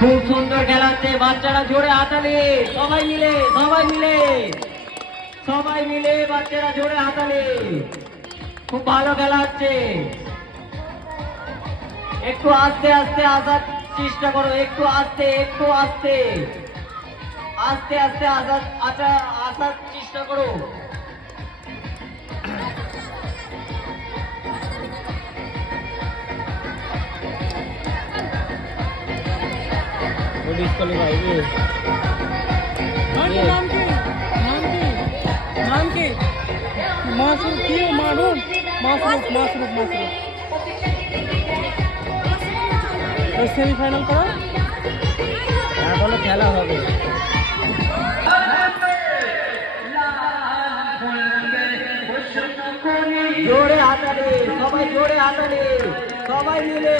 খুব সুন্দর খেলা হচ্ছে, বাচ্চারা জোরে হাতালি, সবাই মিলে বাচ্চারা জোরে হাতালি। খুব ভালো খেলা হচ্ছে। একটু আস্তে আস্তে আসার চেষ্টা করো, একটু আস্তে আসার চেষ্টা করো। সেমিফাইনাল করা এখনো খেলা হবে। জোরে হাতালি, সবাই মিলে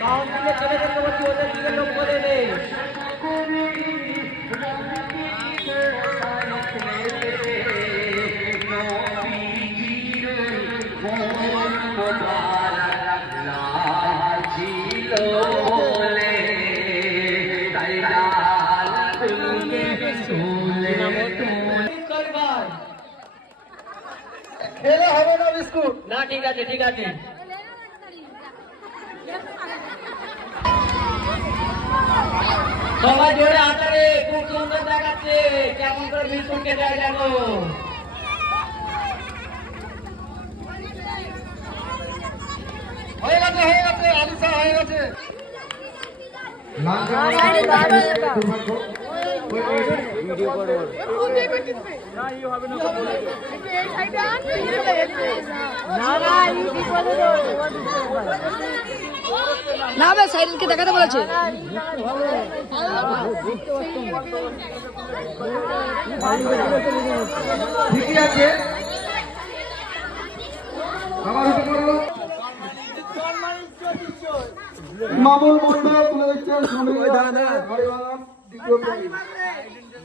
কাউন্সিলে ছেলেদেরকে বলছি ওদের দিকে লক্ষ্য দেবে। খেলা হবে না বিস্কুট না, ঠিক আছে সবাই জোরে হাতালে, খুব সুন্দর দেখাচ্ছে। কেমন করে বিস্কুটকে দেয় দেখো। হয়ে গেছে আলিসা হয়ে গেছে। না ভাই সাইডকে দেখাতে বলেছে। ঠিকই আছে, মামুল মন্ডল তুলে দিচ্ছেন।